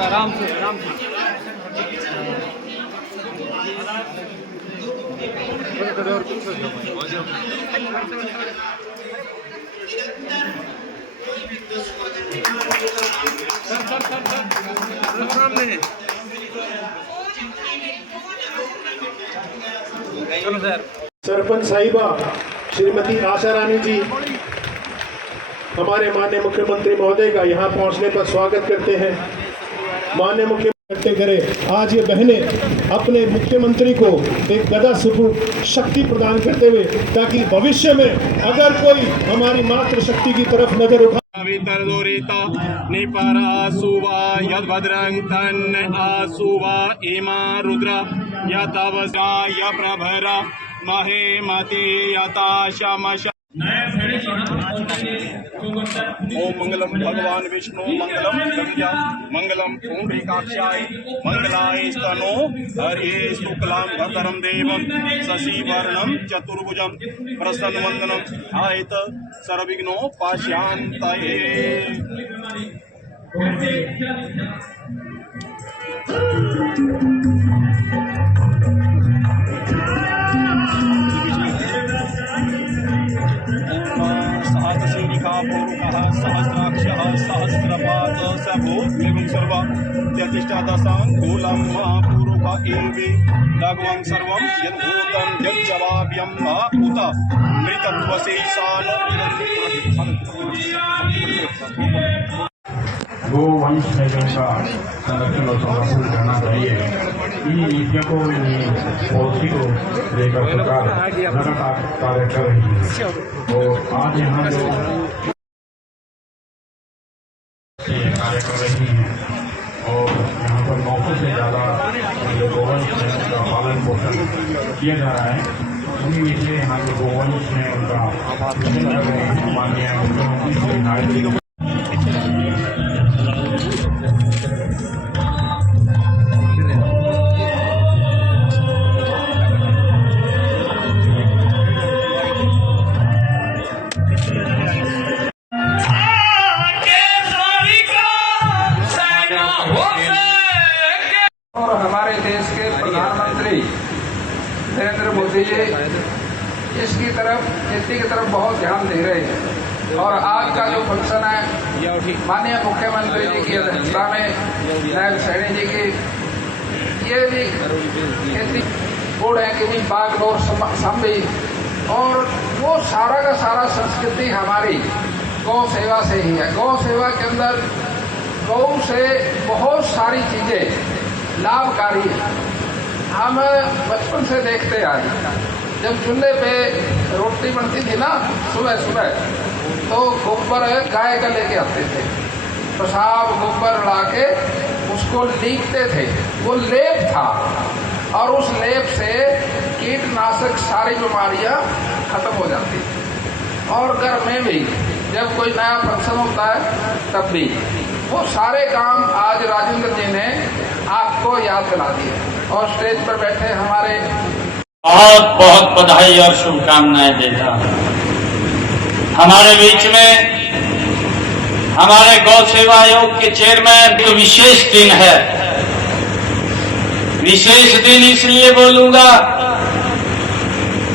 आराम से आराम से। सरपंच साहिबा श्रीमती आशा रानी जी हमारे माननीय मुख्यमंत्री महोदय का यहाँ पहुँचने पर स्वागत करते हैं। माननीय मुख्यमंत्री करें आज ये बहनें अपने मुख्यमंत्री को एक गदा सुपुर्द शक्ति प्रदान करते हुए, ताकि भविष्य में अगर कोई हमारी मातृशक्ति की तरफ नजर उठा महे मते यताशमश। ओम मंगलम भगवान विष्णु मंगलम गंगा मंगलम पुंडरीकाक्षाय मंगलाय स्तनो हरे शुक्लां भरतरं देवं शशिवर्णं चतुर्भुजं प्रसन्नवदनं आयत सर्वविघ्नोपशान्तये। सहस्राक्षः सहस्रपाद सभूत्मेवं सर्व त्यतिष्ठादशाङ्गुलं पूरुक एवे भगवं सर्वं यद्भूतं यज्जवाव्यं वा उत मृतत्वशेषान्। गोवंश का संरक्षण और संरक्षण करना चाहिए। इन नीतियों को पॉलिसी को लेकर सरकार लगातार कार्य कर रही है। तो आज यहाँ जो कार्य कर रही है और यहाँ पर 900 से ज़्यादा जो गोवंश है उनका पालन पोषण किया जा रहा है। उन्हीं में से यहाँ जो गोवंश है उनका माननीय मुख्यमंत्री श्री नायक और हमारे देश के प्रधानमंत्री नरेंद्र मोदी जी इसकी तरफ खेती की तरफ बहुत ध्यान दे रहे हैं। और आज का जो फंक्शन है माननीय मुख्यमंत्री जी की अध्यक्षता में नायब सैनी जी की ये भी खेती गुड़ है कि नहीं बागडोर संभी और वो सारा का सारा संस्कृति हमारी गौ सेवा से ही है। गौ सेवा के अंदर गौ से बहुत सारी चीजें लाभकारी है। हम बचपन से देखते आए, जब चूल्हे पे रोटी बनती थी ना सुबह सुबह, तो गोबर गाय का लेके आते थे, पेशाब गोबर ला के उसको लीपते थे। वो लेप था और उस लेप से कीटनाशक सारी बीमारियां खत्म हो जाती थी। और घर में भी जब कोई नया फंक्शन होता है तब भी वो सारे काम आज राजेंद्र जी ने आपको याद दिला दिए। और स्टेज पर बैठे हमारे बहुत बहुत बधाई और शुभकामनाएं देता हूं। हमारे बीच में हमारे गौ सेवा आयोग के चेयरमैन तो विशेष दिन है। विशेष दिन इसलिए बोलूंगा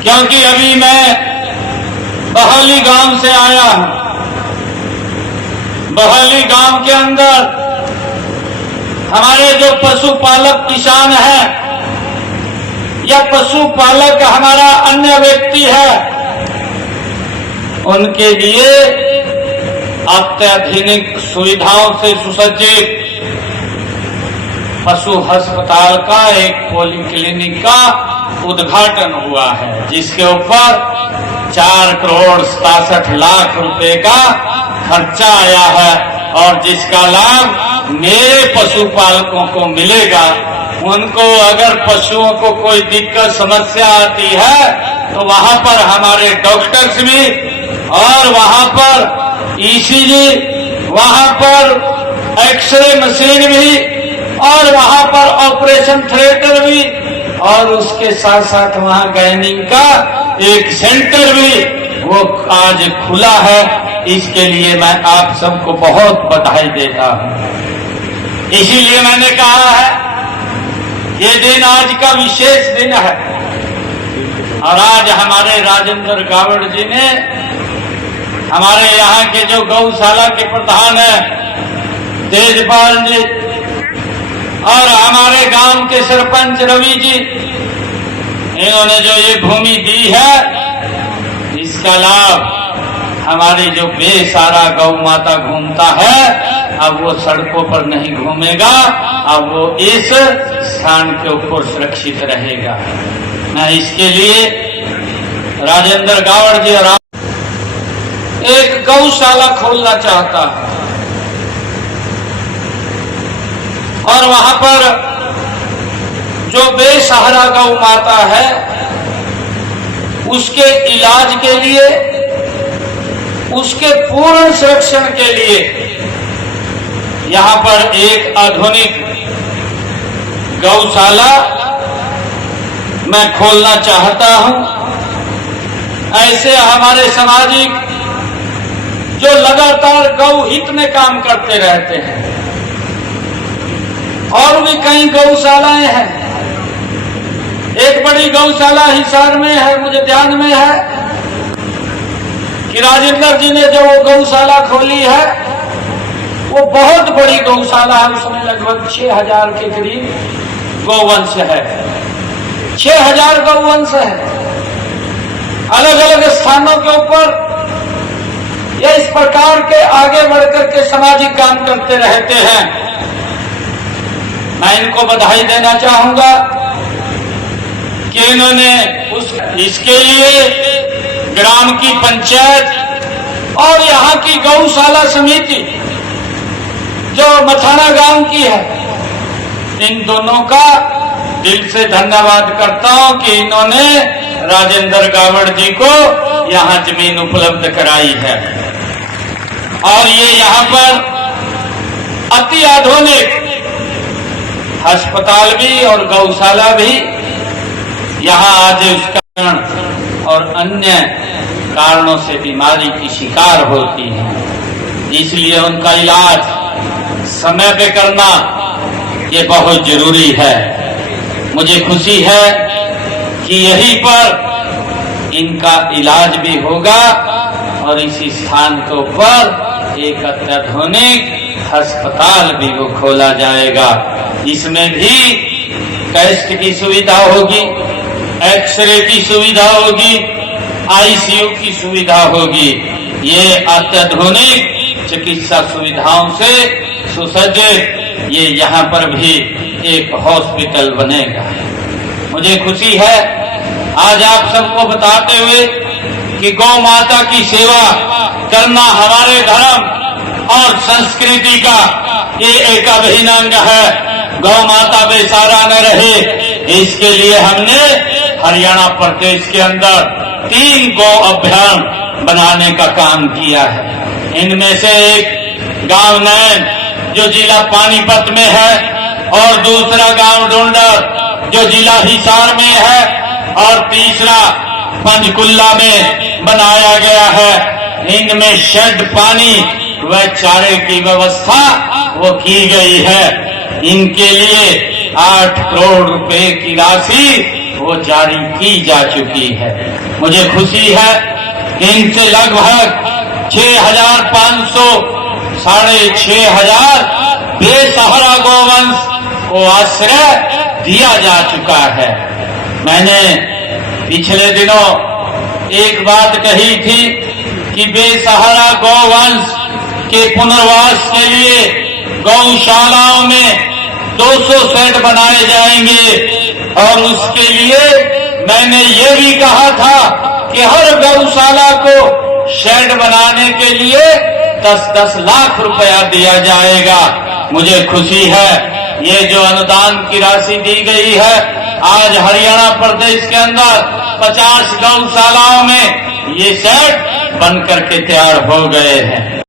क्योंकि अभी मैं बहली गांव से आया हूं। बहली गांव के अंदर हमारे जो पशुपालक किसान हैं या पशुपालक हमारा अन्य व्यक्ति है, उनके लिए अत्याधुनिक सुविधाओं से सुसज्जित पशु अस्पताल का एक पॉलीक्लिनिक का उद्घाटन हुआ है, जिसके ऊपर 4,67,00,000 रुपए का खर्चा आया है और जिसका लाभ मेरे पशुपालकों को मिलेगा। उनको अगर पशुओं को कोई दिक्कत समस्या आती है तो वहां पर हमारे डॉक्टर्स भी और वहां पर ईसीजी, वहां पर एक्सरे मशीन भी और वहां पर ऑपरेशन थिएटर भी और उसके साथ साथ वहां गायनिंग का एक सेंटर भी वो आज खुला है। इसके लिए मैं आप सबको बहुत बधाई देता हूं। इसीलिए मैंने कहा है ये दिन आज का विशेष दिन है। और आज हमारे राजेंद्र गावड़ जी ने, हमारे यहाँ के जो गौशाला के प्रधान हैं तेजपाल जी, और हमारे गांव के सरपंच रवि जी, इन्होंने जो ये भूमि दी है, इसका लाभ हमारी जो बेसहारा गौ माता घूमता है, अब वो सड़कों पर नहीं घूमेगा, अब वो इस स्थान के ऊपर सुरक्षित रहेगा। मैं इसके लिए राजेंद्र गावड़ जी और एक गौशाला खोलना चाहता हूं, और वहां पर जो बेसहारा गौ माता है उसके इलाज के लिए, उसके पूर्ण संरक्षण के लिए यहां पर एक आधुनिक गौशाला मैं खोलना चाहता हूं। ऐसे हमारे सामाजिक जो लगातार गौ हित में काम करते रहते हैं, और भी कई गौशालाएं हैं। एक बड़ी गौशाला हिसार में है, मुझे ध्यान में है कि राजेंद्र जी ने जो वो गौशाला खोली है, वो बहुत बड़ी गौशाला है। उसमें लगभग 6000 के करीब गौवंश है, 6000 गौवंश है। अलग अलग स्थानों के ऊपर ये इस प्रकार के आगे बढ़कर के सामाजिक काम करते रहते हैं। मैं इनको बधाई देना चाहूंगा कि इन्होंने इसके लिए ग्राम की पंचायत और यहाँ की गौशाला समिति जो मथाना गांव की है, इन दोनों का दिल से धन्यवाद करता हूं कि इन्होंने राजेंद्र गावड़ जी को यहाँ जमीन उपलब्ध कराई है। और ये यहाँ पर अति आधुनिक अस्पताल भी और गौशाला भी यहाँ आज उसका और अन्य कारणों से बीमारी की शिकार होती है, इसलिए उनका इलाज समय पे करना ये बहुत जरूरी है। मुझे खुशी है कि यहीं पर इनका इलाज भी होगा और इसी स्थान के ऊपर एक अत्याधुनिक अस्पताल भी वो खोला जाएगा। इसमें भी टेस्ट की सुविधा होगी, एक्सरे की सुविधा होगी, आईसीयू की सुविधा होगी। ये अत्याधुनिक चिकित्सा सुविधाओं से सुसज्जित ये यहाँ पर भी एक हॉस्पिटल बनेगा। मुझे खुशी है आज आप सबको बताते हुए कि गौ माता की सेवा करना हमारे धर्म और संस्कृति का ये एक अभिन्न अंग है। गौ माता बेसहारा न रहे, इसके लिए हमने हरियाणा प्रदेश के अंदर 3 गौ अभ्यारण बनाने का काम किया है। इनमें से एक गांव नैन जो जिला पानीपत में है, और दूसरा गांव डोंडर जो जिला हिसार में है, और तीसरा पंचकुला में बनाया गया है। इनमें शेड, पानी व चारे की व्यवस्था वो की गई है। इनके लिए 8 करोड़ रुपए की राशि वो जारी की जा चुकी है। मुझे खुशी है कि इनसे लगभग 6500 6500 बेसहारा गौवंश को आश्रय दिया जा चुका है। मैंने पिछले दिनों एक बात कही थी कि बेसहारा गौवंश के पुनर्वास के लिए गौशालाओं में 200 शेड बनाए जाएंगे, और उसके लिए मैंने ये भी कहा था कि हर गौशाला को शेड बनाने के लिए 10-10 लाख रुपया दिया जाएगा। मुझे खुशी है ये जो अनुदान की राशि दी गई है, आज हरियाणा प्रदेश के अंदर 50 गौशालाओं में ये शेड बनकर के तैयार हो गए हैं।